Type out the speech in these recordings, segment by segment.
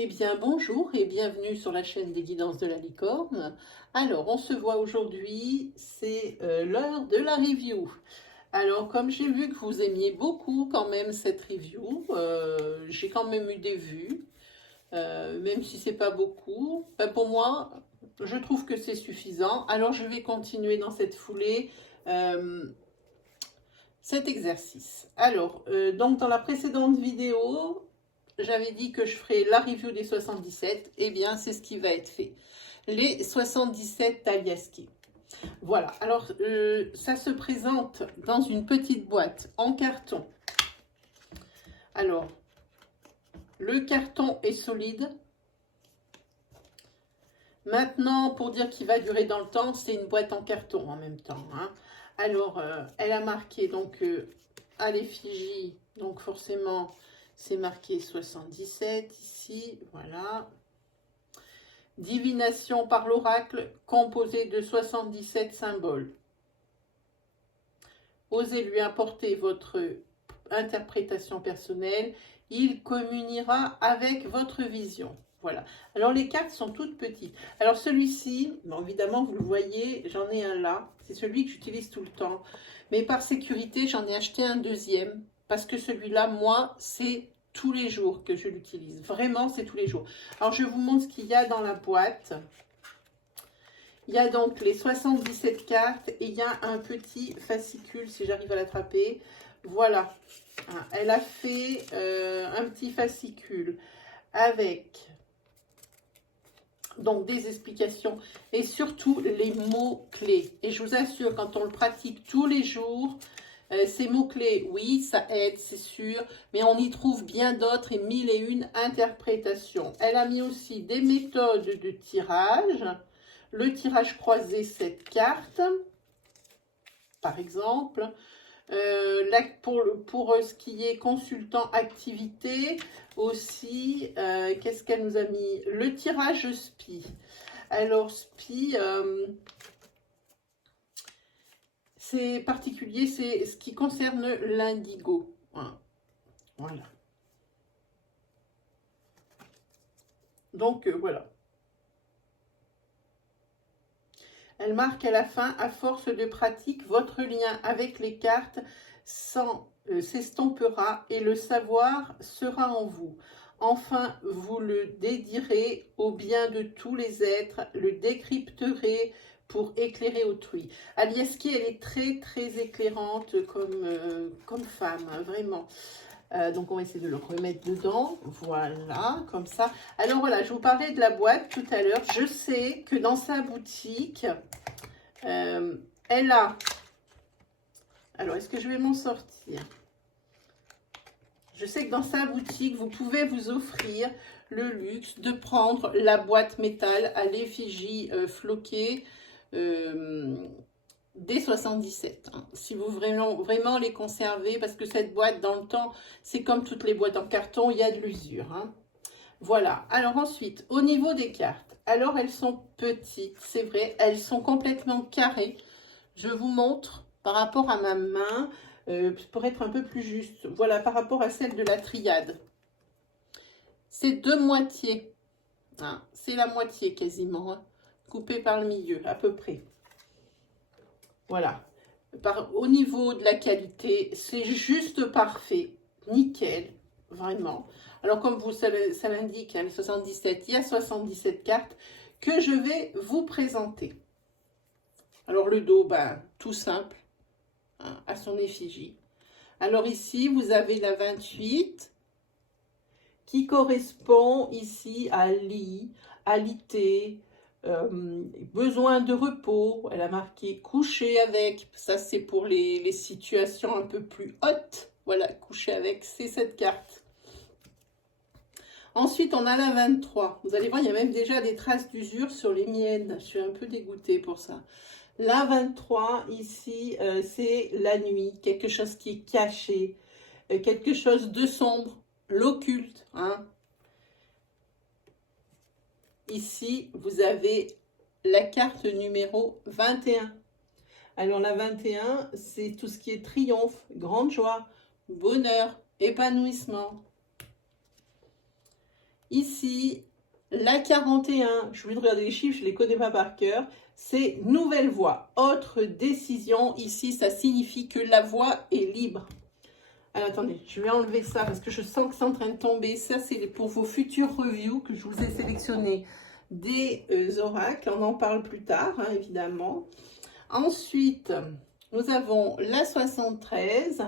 Eh bien, bonjour et bienvenue sur la chaîne des guidances de la licorne. Alors, on se voit aujourd'hui, c'est l'heure de la review. Alors, comme j'ai vu que vous aimiez beaucoup quand même cette review, j'ai quand même eu des vues, même si c'est pas beaucoup. Ben, pour moi, je trouve que c'est suffisant. Alors, je vais continuer dans cette foulée euh, cet exercice. Alors, donc dans la précédente vidéo, j'avais dit que je ferais la review des 77, et bien c'est ce qui va être fait. Les 77 Talieski. Voilà, alors ça se présente dans une petite boîte en carton. Alors, le carton est solide. Maintenant, pour dire qu'il va durer dans le temps, c'est une boîte en carton en même temps. Hein. Alors, elle a marqué donc à l'effigie, donc forcément c'est marqué 77 ici, voilà. Divination par l'oracle composée de 77 symboles. Osez lui apporter votre interprétation personnelle, il communiera avec votre vision. Voilà. Alors les cartes sont toutes petites. Alors celui-ci, bon, évidemment vous le voyez, j'en ai un là. C'est celui que j'utilise tout le temps. Mais par sécurité, j'en ai acheté un deuxième. Parce que celui-là, moi, c'est tous les jours que je l'utilise. Vraiment, c'est tous les jours. Alors je vous montre ce qu'il y a dans la boîte. Il y a donc les 77 cartes et il y a un petit fascicule, si j'arrive à l'attraper. Voilà. Elle a fait un petit fascicule avec donc des explications et surtout les mots-clés. Et je vous assure, quand on le pratique tous les jours, ces mots-clés, oui, ça aide, c'est sûr, mais on y trouve bien d'autres et mille et une interprétations. Elle a mis aussi des méthodes de tirage, le tirage croisé, cette carte, par exemple. Là, pour ce qui est consultant activité, aussi, qu'est-ce qu'elle nous a mis? Le tirage SPI. Alors, SPI, c'est particulier, c'est ce qui concerne l'indigo. Voilà. Donc, voilà. Elle marque à la fin, à force de pratique, votre lien avec les cartes s'estompera et le savoir sera en vous. Enfin, vous le dédierez au bien de tous les êtres, le décrypterez pour éclairer autrui. Alieski, elle est très très éclairante comme femme, hein, vraiment. Donc on va essayer de le remettre dedans, voilà, comme ça. Alors voilà, je vous parlais de la boîte tout à l'heure. Je sais que dans sa boutique, elle a... Alors, est-ce que je vais m'en sortir? Je sais que dans sa boutique, vous pouvez vous offrir le luxe de prendre la boîte métal à l'effigie floquée des 77. Hein. Si vous vraiment les conservez, parce que cette boîte, dans le temps, c'est comme toutes les boîtes en carton, il y a de l'usure. Hein. Voilà. Alors ensuite, au niveau des cartes, alors elles sont petites, c'est vrai, elles sont complètement carrées. Je vous montre par rapport à ma main, pour être un peu plus juste. Voilà, par rapport à celle de la triade. C'est deux moitiés. Hein, c'est la moitié quasiment, hein, coupée par le milieu, à peu près. Voilà. Au niveau de la qualité, c'est juste parfait. Nickel, vraiment. Alors, comme vous savez, ça l'indique, hein, le 77, il y a 77 cartes que je vais vous présenter. Alors, le dos, ben, tout simple, hein, à son effigie. Alors ici, vous avez la 28 qui correspond ici à l'I, à l'IT, besoin de repos. Elle a marqué coucher avec. Ça, c'est pour les situations un peu plus hautes. Voilà, coucher avec, c'est cette carte. Ensuite, on a la 23. Vous allez voir, il y a même déjà des traces d'usure sur les miennes. Je suis un peu dégoûtée pour ça. La 23, ici, c'est la nuit, quelque chose qui est caché, quelque chose de sombre, l'occulte. Hein. Ici, vous avez la carte numéro 21. Alors, la 21, c'est tout ce qui est triomphe, grande joie, bonheur, épanouissement. Ici, la 41, je vais regarder les chiffres, je ne les connais pas par cœur, c'est nouvelle voie, autre décision. Ici, ça signifie que la voie est libre. Alors, attendez, je vais enlever ça parce que je sens que c'est en train de tomber. Ça, c'est pour vos futures reviews que je vous ai sélectionné des oracles. On en parle plus tard, hein, évidemment. Ensuite, nous avons la 73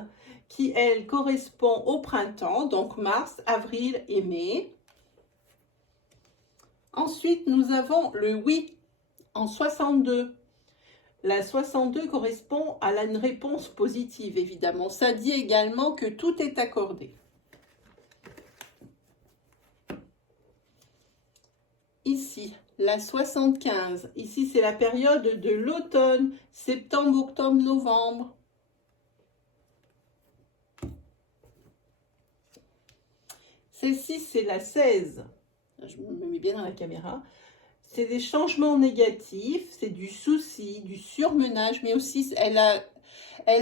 qui, elle, correspond au printemps, donc mars, avril et mai. Ensuite, nous avons le oui en 62. La 62 correspond à une réponse positive, évidemment. Ça dit également que tout est accordé. Ici, la 75. Ici, c'est la période de l'automne, septembre, octobre, novembre. Celle-ci, c'est la 16. Je me mets bien dans la caméra. C'est des changements négatifs, c'est du souci, du surmenage, mais aussi elle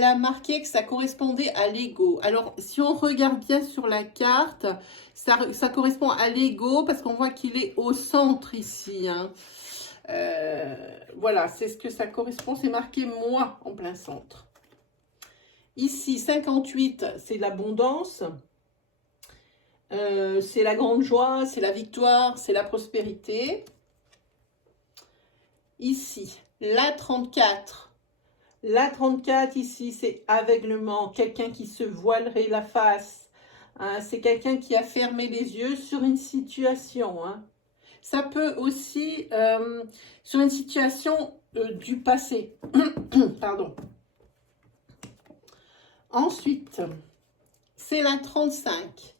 a marqué que ça correspondait à l'ego. Alors, si on regarde bien sur la carte, ça correspond à l'ego parce qu'on voit qu'il est au centre ici. Hein. Voilà, c'est ce que ça correspond, c'est marqué moi en plein centre. Ici, 58, c'est l'abondance. C'est la grande joie, c'est la victoire, c'est la prospérité. Ici, la 34. La 34, ici, c'est aveuglement. Quelqu'un qui se voilerait la face. Hein, c'est quelqu'un qui a fermé les yeux sur une situation. Hein. Ça peut aussi, sur une situation du passé. Pardon. Ensuite, c'est la 35.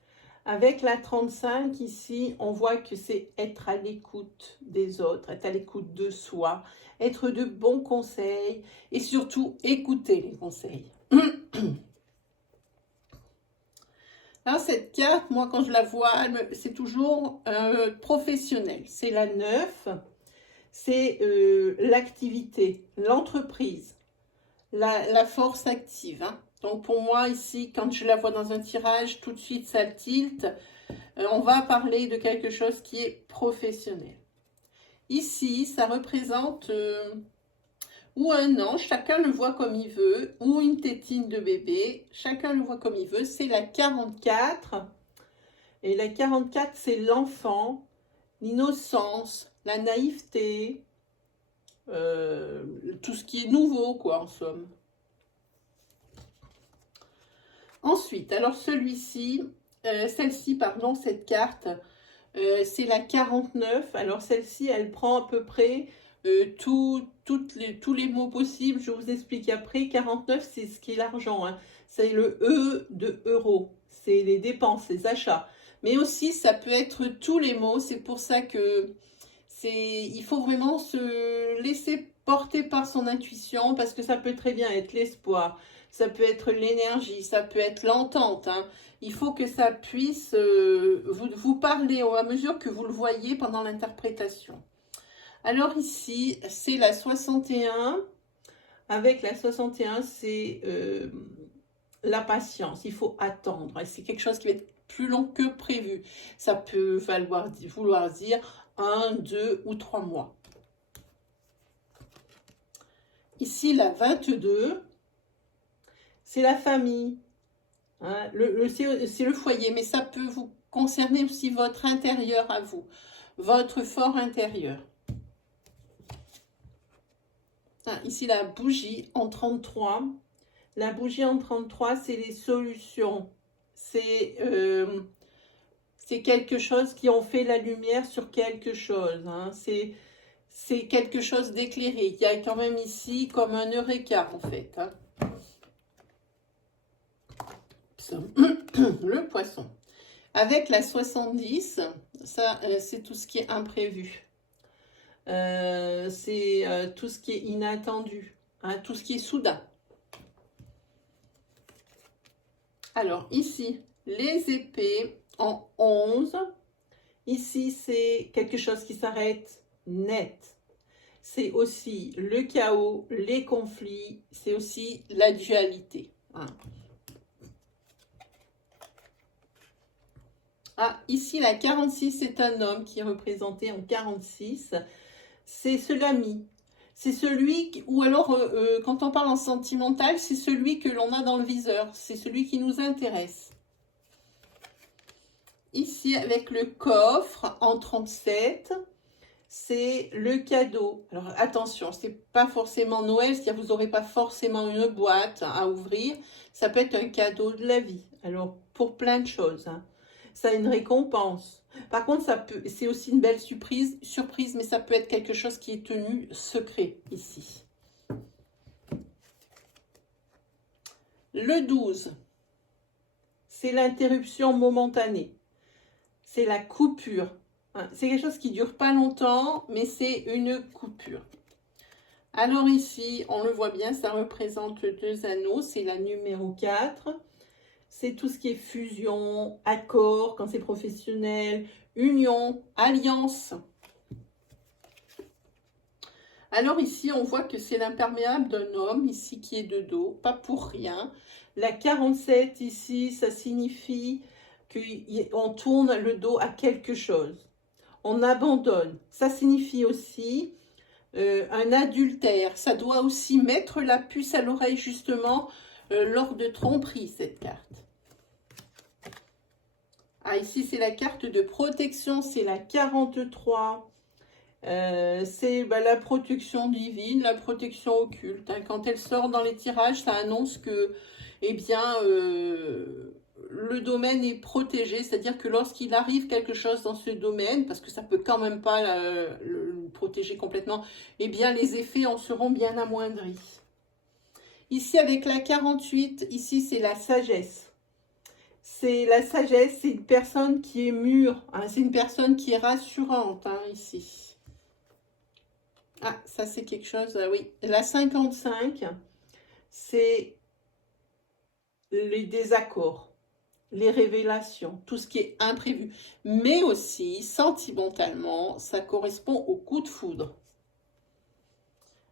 Avec la 35, ici, on voit que c'est être à l'écoute des autres, être à l'écoute de soi, être de bons conseils et surtout écouter les conseils. Alors, cette carte, moi, quand je la vois, c'est toujours professionnel. C'est la 9, c'est l'activité, l'entreprise, la force active. Hein. Donc, pour moi, ici, quand je la vois dans un tirage, tout de suite, ça tilte. On va parler de quelque chose qui est professionnel. Ici, ça représente ou un an, chacun le voit comme il veut, ou une tétine de bébé, chacun le voit comme il veut. C'est la 44. Et la 44, c'est l'enfant, l'innocence, la naïveté, tout ce qui est nouveau, quoi, en somme. Ensuite, alors celui-ci, celle-ci, pardon, cette carte, c'est la 49. Alors celle-ci, elle prend à peu près tous les mots possibles. Je vous explique après. 49, c'est ce qui est l'argent. Hein. C'est le E de euro. C'est les dépenses, les achats. Mais aussi, ça peut être tous les mots. C'est pour ça que il faut vraiment se laisser porter par son intuition parce que ça peut très bien être l'espoir. Ça peut être l'énergie, ça peut être l'entente. Hein. Il faut que ça puisse vous parler à mesure que vous le voyez pendant l'interprétation. Alors ici, c'est la 61. Avec la 61, c'est la patience. Il faut attendre. C'est quelque chose qui va être plus long que prévu. Ça peut vouloir dire 1, 2 ou 3 mois. Ici, la 22. C'est la famille, hein, c'est le foyer, mais ça peut vous concerner aussi votre intérieur à vous, votre fort intérieur. Ah, ici, la bougie en 33. La bougie en 33, c'est les solutions. C'est quelque chose qui ont fait la lumière sur quelque chose. Hein. C'est quelque chose d'éclairé. Il y a quand même ici comme un eureka, en fait. Hein. Le poisson. Avec la 70, ça c'est tout ce qui est imprévu. C'est tout ce qui est inattendu, hein, tout ce qui est soudain. Alors ici, les épées en 11. Ici, c'est quelque chose qui s'arrête net. C'est aussi le chaos, les conflits, c'est aussi la dualité. Hein. Ah, ici, la 46, c'est un homme qui est représenté en 46. C'est ce l'ami. C'est celui, ou alors, quand on parle en sentimental, c'est celui que l'on a dans le viseur. C'est celui qui nous intéresse. Ici, avec le coffre en 37, c'est le cadeau. Alors, attention, c'est pas forcément Noël, c'est-à-dire que vous n'aurez pas forcément une boîte à ouvrir. Ça peut être un cadeau de la vie. Alors, pour plein de choses, hein. Ça a une récompense. Par contre, c'est aussi une belle surprise, mais ça peut être quelque chose qui est tenu secret ici. Le 12, c'est l'interruption momentanée. C'est la coupure. C'est quelque chose qui ne dure pas longtemps, mais c'est une coupure. Alors ici, on le voit bien, ça représente 2 anneaux, c'est la numéro 4. C'est tout ce qui est fusion, accord, quand c'est professionnel, union, alliance. Alors ici, on voit que c'est l'imperméable d'un homme, ici, qui est de dos, pas pour rien. La 47, ici, ça signifie qu'on tourne le dos à quelque chose. On abandonne. Ça signifie aussi un adultère. Ça doit aussi mettre la puce à l'oreille, justement, lors de tromperie, cette carte. Ah, ici, c'est la carte de protection, c'est la 43. C'est la protection divine, la protection occulte. Hein. Quand elle sort dans les tirages, ça annonce que, eh bien, le domaine est protégé. C'est-à-dire que lorsqu'il arrive quelque chose dans ce domaine, parce que ça peut quand même pas le protéger complètement, eh bien, les effets en seront bien amoindris. Ici, avec la 48, ici, c'est la sagesse. C'est la sagesse, c'est une personne qui est mûre, hein, c'est une personne qui est rassurante, hein, ici. Ah, ça c'est quelque chose, oui. La 55, c'est les désaccords, les révélations, tout ce qui est imprévu. Mais aussi, sentimentalement, ça correspond au coup de foudre.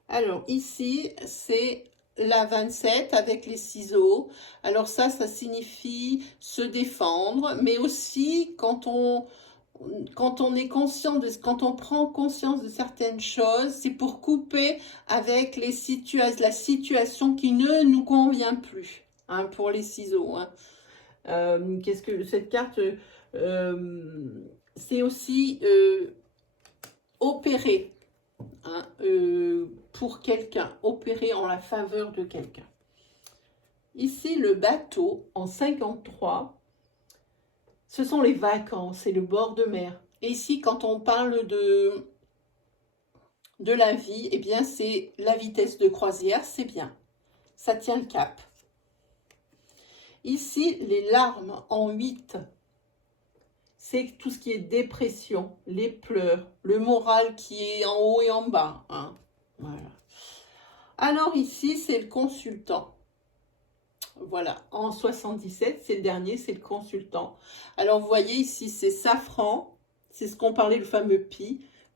Alors ici, c'est la 27 avec les ciseaux. Alors ça signifie se défendre, mais aussi quand on est conscient quand on prend conscience de certaines choses, c'est pour couper avec la situation qui ne nous convient plus, hein, pour les ciseaux. Hein. Qu'est-ce que cette carte, c'est aussi opérer. Hein, pour quelqu'un, opérer en la faveur de quelqu'un. Ici, le bateau, en 53, ce sont les vacances et le bord de mer. Et ici, quand on parle de la vie, eh bien, c'est la vitesse de croisière, c'est bien. Ça tient le cap. Ici, les larmes en 8, c'est tout ce qui est dépression, les pleurs, le moral qui est en haut et en bas. Hein. Voilà. Alors ici, c'est le consultant. Voilà, en 77, c'est le dernier, c'est le consultant. Alors, vous voyez ici, c'est safran, c'est ce qu'on parlait, le fameux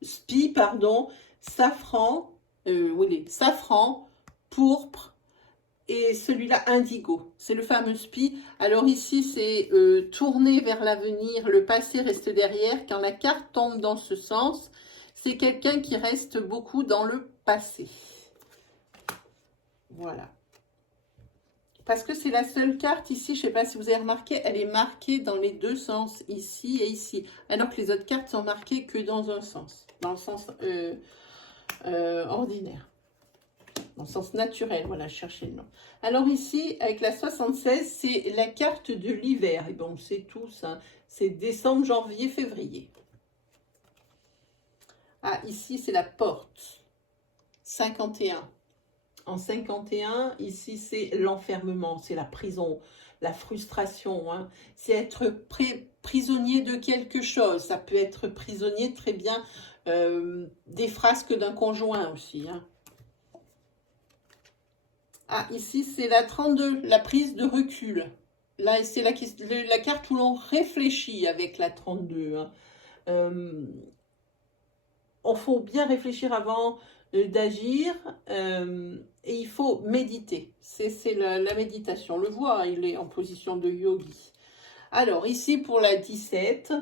spi, pardon, safran, oui, safran, pourpre, et celui-là, indigo. C'est le fameux spi. Alors ici, c'est tourner vers l'avenir, le passé reste derrière. Quand la carte tombe dans ce sens, c'est quelqu'un qui reste beaucoup dans le passé. Voilà. Parce que c'est la seule carte ici, je ne sais pas si vous avez remarqué, elle est marquée dans les deux sens, ici et ici. Alors que les autres cartes sont marquées que dans un sens, dans le sens ordinaire. Dans le sens naturel, voilà, cherchez le nom. Alors ici, avec la 76, c'est la carte de l'hiver. Et bon, c'est tout ça, c'est décembre, janvier, février. Ah, ici, c'est la porte. 51. En 51, ici, c'est l'enfermement, c'est la prison, la frustration. Hein. C'est être prisonnier de quelque chose. Ça peut être prisonnier, très bien, des frasques d'un conjoint aussi. Hein. Ah, ici, c'est la 32, la prise de recul. Là, c'est la carte où l'on réfléchit avec la 32. Hein. On faut bien réfléchir avant d'agir et il faut méditer. C'est la méditation. On le voit, il est en position de yogi. Alors, ici, pour la 17,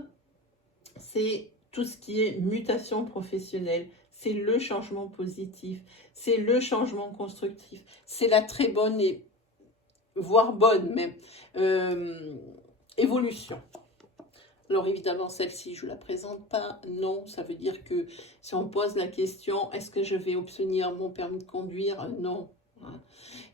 c'est tout ce qui est mutation professionnelle. C'est le changement positif. C'est le changement constructif. C'est la très bonne, et voire bonne même, évolution. Alors évidemment, celle-ci, je ne la présente pas. Non, ça veut dire que si on pose la question, est-ce que je vais obtenir mon permis de conduire? Non.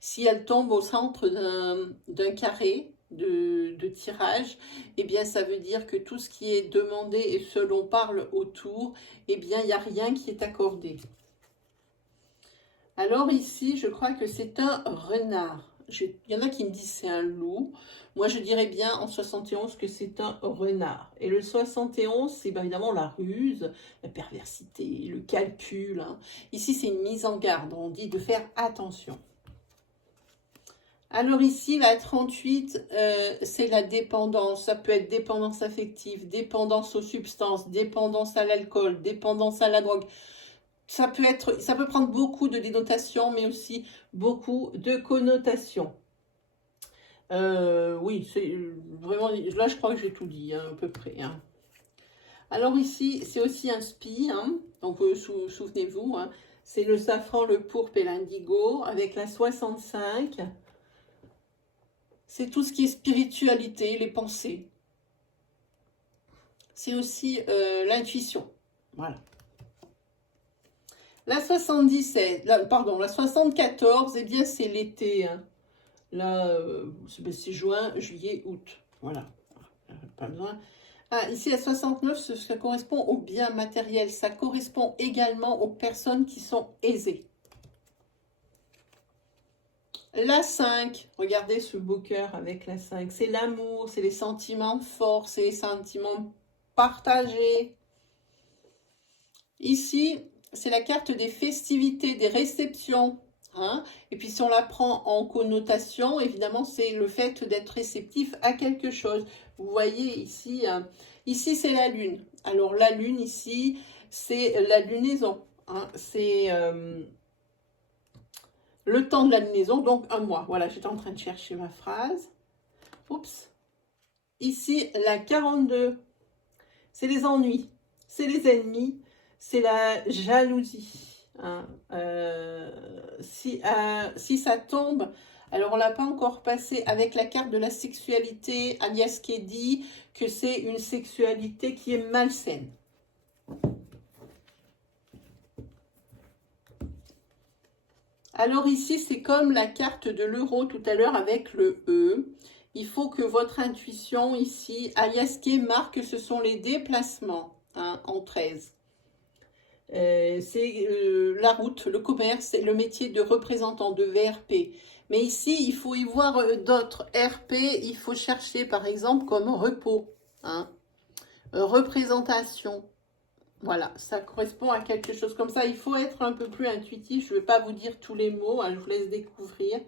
Si elle tombe au centre d'un carré de tirage, eh bien ça veut dire que tout ce qui est demandé et ce l'on parle autour, eh bien il n'y a rien qui est accordé. Alors ici, je crois que c'est un renard. Il y en a qui me disent c'est un loup. Moi, je dirais bien en 71 que c'est un renard. Et le 71, c'est évidemment la ruse, la perversité, le calcul. Hein. Ici, c'est une mise en garde. On dit de faire attention. Alors ici, la 38, c'est la dépendance. Ça peut être dépendance affective, dépendance aux substances, dépendance à l'alcool, dépendance à la drogue. Ça peut prendre beaucoup de dénotations, mais aussi beaucoup de connotations. Oui, c'est vraiment, là je crois que j'ai tout dit, hein, à peu près. Hein. Alors ici, c'est aussi un spi, hein, donc souvenez-vous, hein, c'est le safran, le pourpre et l'indigo, avec la 65. C'est tout ce qui est spiritualité, les pensées. C'est aussi l'intuition, voilà. La 77, pardon, la 74, eh bien c'est l'été. Hein. Là, c'est juin, juillet, août. Voilà, pas besoin. Ah, ici, la 69, ça correspond aux biens matériels. Ça correspond également aux personnes qui sont aisées. La 5, regardez ce beau cœur avec la 5. C'est l'amour, c'est les sentiments forts, c'est les sentiments partagés. Ici, c'est la carte des festivités, des réceptions. Hein. Et puis si on la prend en connotation, évidemment, c'est le fait d'être réceptif à quelque chose. Vous voyez ici, ici c'est la lune. Alors la lune ici, c'est la lunaison. Hein. C'est le temps de la lunaison, donc un mois. Voilà, j'étais en train de chercher ma phrase. Oups. Ici, la 42, c'est les ennuis, c'est les ennemis, c'est la jalousie. Hein. Si ça tombe, alors on ne l'a pas encore passé avec la carte de la sexualité, alias qui dit que c'est une sexualité qui est malsaine. Alors ici, c'est comme la carte de l'euro tout à l'heure avec le E. Il faut que votre intuition ici, alias qui marque, ce sont les déplacements hein, en 13. C'est la route, le commerce et le métier de représentant de VRP. Mais ici, il faut y voir d'autres RP. Il faut chercher, par exemple, comme repos, hein, représentation. Voilà, ça correspond à quelque chose comme ça. Il faut être un peu plus intuitif. Je ne vais pas vous dire tous les mots, hein, je vous laisse découvrir.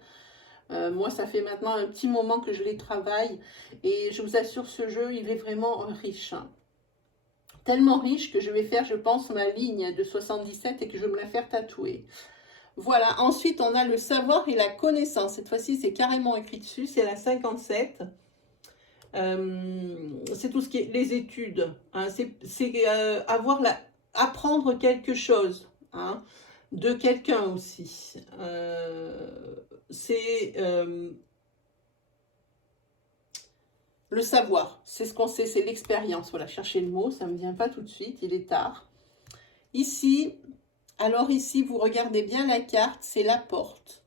Moi, ça fait maintenant un petit moment que je les travaille. Et je vous assure, ce jeu, il est vraiment riche. Hein. Tellement riche que je vais faire, je pense, ma ligne de 77 et que je vais me la faire tatouer. Voilà, ensuite on a le savoir et la connaissance. Cette fois-ci, c'est carrément écrit dessus, c'est la 57. C'est tout ce qui est les études. Hein. C'est apprendre quelque chose hein, de quelqu'un aussi. C'est le savoir, c'est ce qu'on sait, c'est l'expérience. Voilà, chercher le mot, ça ne me vient pas tout de suite, il est tard. Ici, alors ici, vous regardez bien la carte, c'est la porte.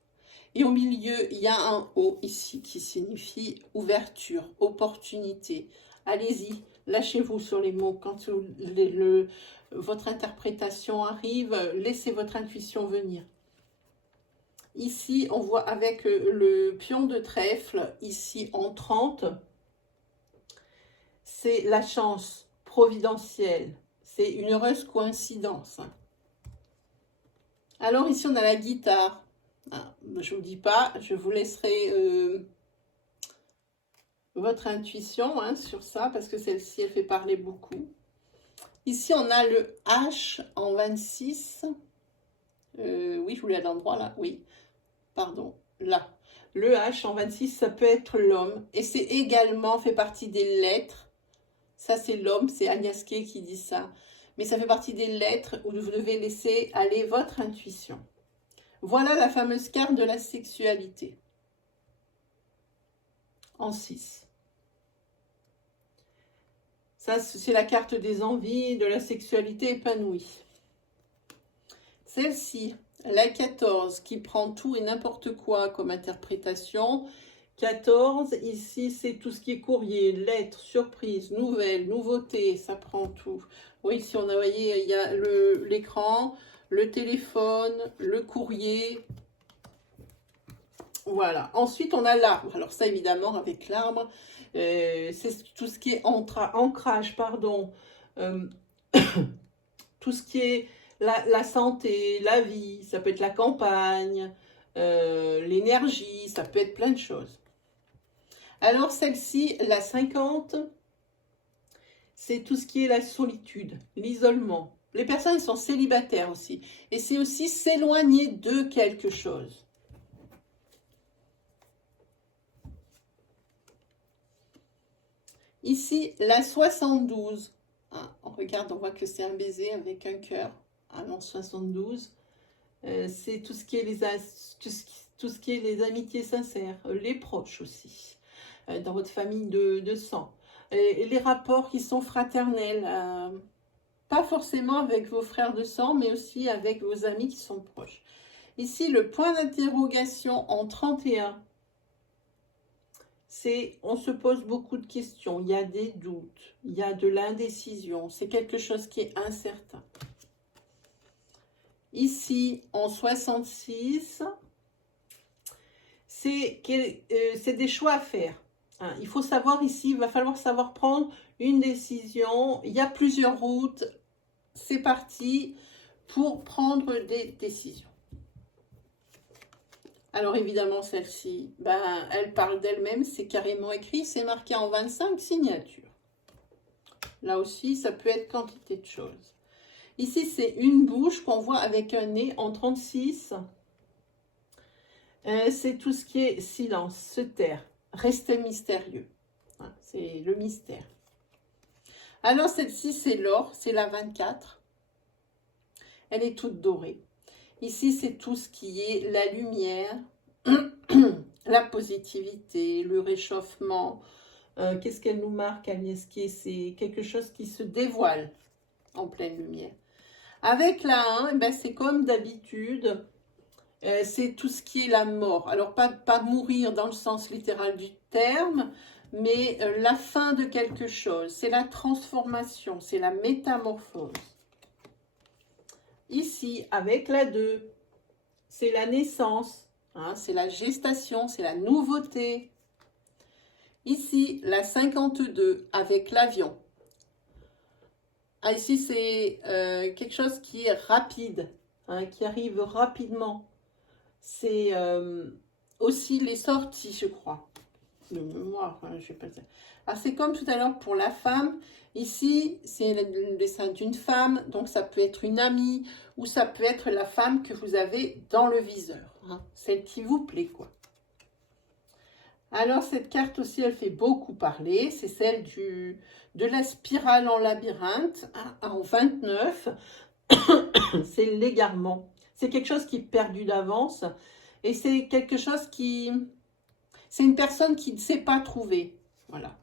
Et au milieu, il y a un O ici qui signifie ouverture, opportunité. Allez-y, lâchez-vous sur les mots. Quand votre interprétation arrive, laissez votre intuition venir. Ici, on voit avec le pion de trèfle, ici en 30, c'est la chance providentielle. C'est une heureuse coïncidence. Alors ici, on a la guitare. Ah, je ne vous dis pas, je vous laisserai votre intuition hein, sur ça, parce que celle-ci, elle fait parler beaucoup. Ici, on a le H en 26. Oui, je voulais à l'endroit là, oui. Pardon, là. Le H en 26, ça peut être l'homme. Et c'est également fait partie des lettres. Ça, c'est l'homme, c'est Agnès Kay qui dit ça. Mais ça fait partie des lettres où vous devez laisser aller votre intuition. Voilà la fameuse carte de la sexualité. En 6. Ça, c'est la carte des envies, de la sexualité épanouie. Celle-ci, la 14, qui prend tout et n'importe quoi comme interprétation. 14, ici, c'est tout ce qui est courrier, lettres, surprises, nouvelles, nouveautés, ça prend tout. Oui, ici, on a, voyez, il y a l'écran, le téléphone, le courrier. Voilà. Ensuite, on a l'arbre. Alors ça, évidemment, avec l'arbre, c'est tout ce qui est ancrage, pardon. Tout ce qui est la santé, la vie, ça peut être la campagne, l'énergie, ça peut être plein de choses. Alors celle-ci, la 50, c'est tout ce qui est la solitude, l'isolement. Les personnes sont célibataires aussi. Et c'est aussi s'éloigner de quelque chose. Ici, la 72. Ah, on regarde, on voit que c'est un baiser avec un cœur. Ah non, 72. C'est tout ce qui est tout ce qui est les amitiés sincères, les proches aussi, dans votre famille de sang. Les rapports qui sont fraternels, pas forcément avec vos frères de sang, mais aussi avec vos amis qui sont proches. Ici, le point d'interrogation en 31, c'est on se pose beaucoup de questions, il y a des doutes, il y a de l'indécision, c'est quelque chose qui est incertain. Ici, en 66, c'est des choix à faire. Hein. Il faut savoir ici, il va falloir savoir prendre une décision. Il y a plusieurs routes. C'est parti pour prendre des décisions. Alors évidemment, celle-ci, ben, elle parle d'elle-même. C'est carrément écrit. C'est marqué en 25 signatures. Là aussi, ça peut être quantité de choses. Ici, c'est une bouche qu'on voit avec un nez en 36. C'est tout ce qui est silence, se taire, rester mystérieux. Hein, c'est le mystère. Alors, celle-ci, c'est l'or, c'est la 24. Elle est toute dorée. Ici, c'est tout ce qui est la lumière, la positivité, le réchauffement. Qu'est-ce qu'elle nous marque, Agnès Kay? C'est quelque chose qui se dévoile en pleine lumière. Avec la 1, ben, c'est comme d'habitude, c'est tout ce qui est la mort. Alors, pas mourir dans le sens littéral du terme, mais la fin de quelque chose. C'est la transformation, c'est la métamorphose. Ici, avec la 2, c'est la naissance, hein, c'est la gestation, c'est la nouveauté. Ici, la 52, avec l'avion. Ah, ici, c'est quelque chose qui est rapide, hein, qui arrive rapidement. C'est aussi les sorties, je crois. De mémoire, hein, je sais pas. Ah, c'est comme tout à l'heure pour la femme. Ici, c'est le dessin d'une femme, donc ça peut être une amie ou ça peut être la femme que vous avez dans le viseur, hein, celle qui vous plaît, quoi. Alors, cette carte aussi, elle fait beaucoup parler. C'est celle de la spirale en labyrinthe, hein, en 29. C'est l'égarement. C'est quelque chose qui est perdu d'avance. Et c'est quelque chose qui... C'est une personne qui ne sait pas trouver. Voilà.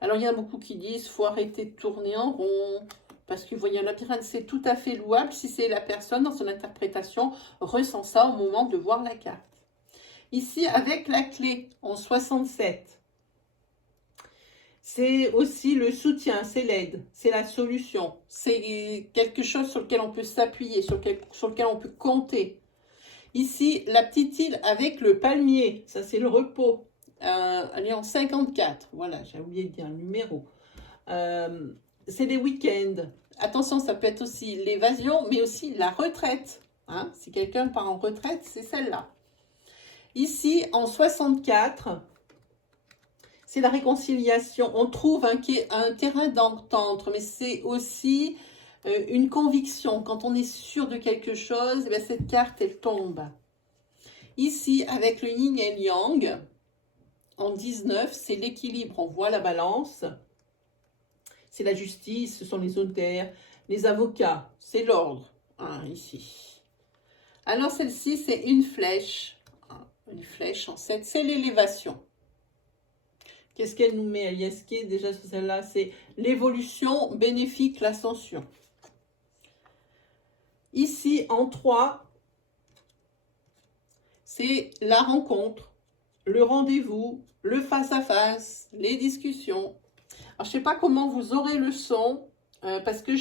Alors, il y en a beaucoup qui disent qu'il faut arrêter de tourner en rond. Parce que, vous voyez, un labyrinthe, c'est tout à fait louable si c'est la personne, dans son interprétation, ressent ça au moment de voir la carte. Ici, avec la clé, en 67, c'est aussi le soutien, c'est l'aide, c'est la solution. C'est quelque chose sur lequel on peut s'appuyer, sur lequel on peut compter. Ici, la petite île avec le palmier, ça c'est le repos. Elle est en 54, voilà, j'ai oublié de dire le numéro. C'est les week-ends. Attention, ça peut être aussi l'évasion, mais aussi la retraite. Hein? Si quelqu'un part en retraite, c'est celle-là. Ici, en 64, c'est la réconciliation. On trouve un terrain d'entente, mais c'est aussi une conviction. Quand on est sûr de quelque chose, eh bien, cette carte, elle tombe. Ici, avec le yin et le yang, en 19, c'est l'équilibre. On voit la balance. C'est la justice, ce sont les notaires, les avocats. C'est l'ordre, hein, ici. Alors, celle-ci, c'est une flèche. Une flèche en 7, c'est l'élévation. Qu'est-ce qu'elle nous met, Aliaske? Déjà, celle-là, c'est l'évolution bénéfique, l'ascension. Ici, en 3, c'est la rencontre, le rendez-vous, le face-à-face, les discussions. Alors, je ne sais pas comment vous aurez le son, parce que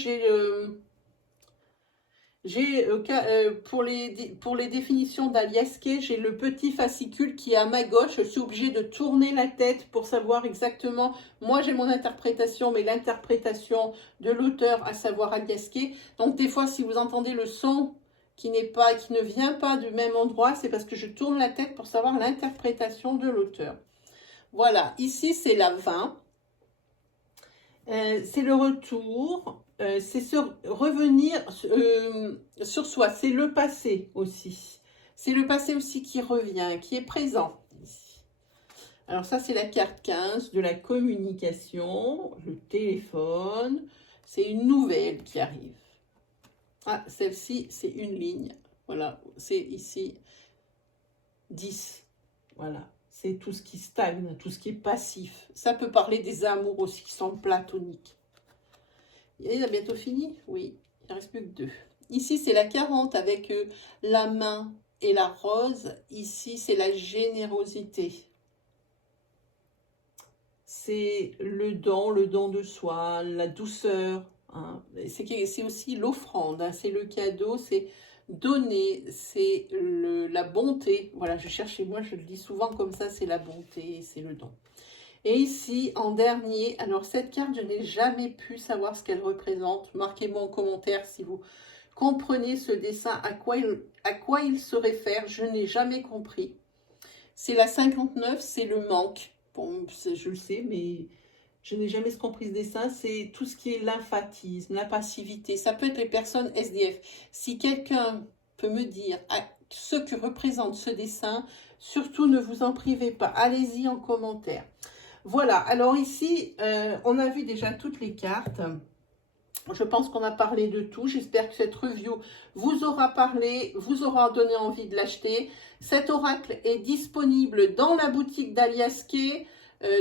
pour les définitions d'Aliaske, j'ai le petit fascicule qui est à ma gauche. Je suis obligée de tourner la tête pour savoir exactement. Moi, j'ai mon interprétation, mais l'interprétation de l'auteur, à savoir Aliaske. Donc, des fois, si vous entendez le son qui ne vient pas du même endroit, c'est parce que je tourne la tête pour savoir l'interprétation de l'auteur. Voilà, ici, c'est la 20. C'est le retour. C'est revenir sur soi, c'est le passé aussi. C'est le passé aussi qui revient, qui est présent ici. Alors ça, c'est la carte 15 de la communication, le téléphone. C'est une nouvelle qui arrive. Ah, celle-ci, c'est une ligne. Voilà, c'est ici 10. Voilà, c'est tout ce qui stagne, tout ce qui est passif. Ça peut parler des amours aussi qui sont platoniques. Il a bientôt fini? Oui, il ne reste plus que 2. Ici, c'est la 40 avec la main et la rose. Ici, c'est la générosité. C'est le don de soi, la douceur. Hein. C'est aussi l'offrande, hein. C'est le cadeau, c'est donner, c'est la bonté. Voilà, je cherchais, moi je le dis souvent comme ça, c'est la bonté, c'est le don. Et ici, en dernier, alors cette carte, je n'ai jamais pu savoir ce qu'elle représente. Marquez-moi en commentaire si vous comprenez ce dessin, à quoi il se réfère. Je n'ai jamais compris. C'est la 59, c'est le manque. Bon, je le sais, mais je n'ai jamais compris ce dessin. C'est tout ce qui est lymphatisme, la passivité. Ça peut être les personnes SDF. Si quelqu'un peut me dire ce que représente ce dessin, surtout ne vous en privez pas. Allez-y en commentaire. Voilà, alors ici, on a vu déjà toutes les cartes. Je pense qu'on a parlé de tout. J'espère que cette review vous aura parlé, vous aura donné envie de l'acheter. Cet oracle est disponible dans la boutique d'Aliaske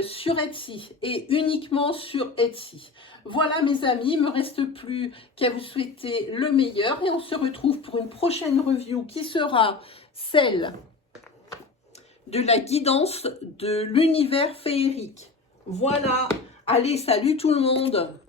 sur Etsy et uniquement sur Etsy. Voilà mes amis, il ne me reste plus qu'à vous souhaiter le meilleur et on se retrouve pour une prochaine review qui sera celle de la guidance de l'univers féerique. Voilà, allez, salut tout le monde!